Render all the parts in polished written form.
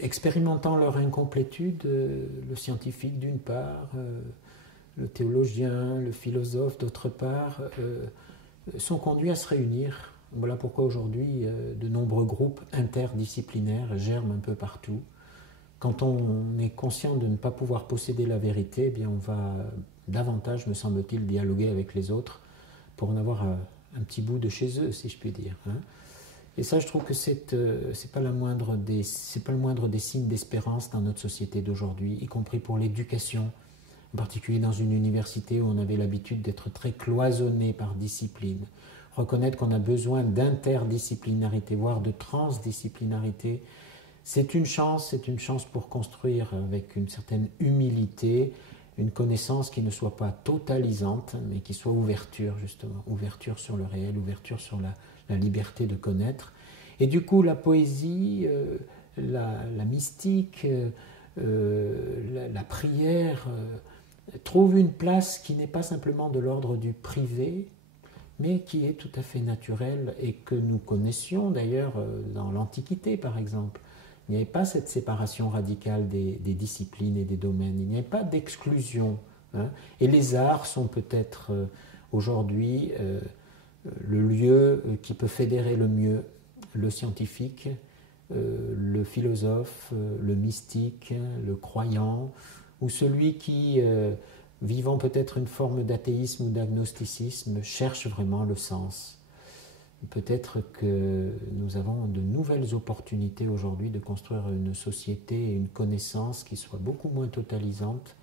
expérimentant leur incomplétude, le scientifique d'une part, le théologien, le philosophe d'autre part, sont conduits à se réunir. Voilà pourquoi aujourd'hui de nombreux groupes interdisciplinaires germent un peu partout. Quand on est conscient de ne pas pouvoir posséder la vérité, eh bien on va davantage, me semble-t-il, dialoguer avec les autres pour en avoir un petit bout de chez eux, si je puis dire. Hein. Et ça, je trouve que c'est pas le moindre des signes d'espérance dans notre société d'aujourd'hui, y compris pour l'éducation, en particulier dans une université où on avait l'habitude d'être très cloisonné par discipline. Reconnaître qu'on a besoin d'interdisciplinarité, voire de transdisciplinarité, c'est une chance pour construire avec une certaine humilité une connaissance qui ne soit pas totalisante, mais qui soit ouverture, justement, ouverture sur le réel, ouverture sur la liberté de connaître. Et du coup, la poésie, la mystique, la prière trouve une place qui n'est pas simplement de l'ordre du privé, mais qui est tout à fait naturelle et que nous connaissions d'ailleurs dans l'Antiquité, par exemple. Il n'y avait pas cette séparation radicale des disciplines et des domaines, il n'y avait pas d'exclusion. Hein. Et les arts sont peut-être aujourd'hui le lieu qui peut fédérer le mieux le scientifique, le philosophe, le mystique, le croyant, ou celui qui, vivant peut-être une forme d'athéisme ou d'agnosticisme, cherche vraiment le sens. Peut-être que nous avons de nouvelles opportunités aujourd'hui de construire une société et une connaissance qui soit beaucoup moins totalisante,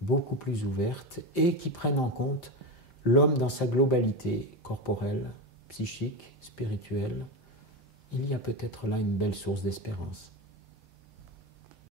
beaucoup plus ouverte et qui prenne en compte l'homme dans sa globalité corporelle, psychique, spirituelle. Il y a peut-être là une belle source d'espérance.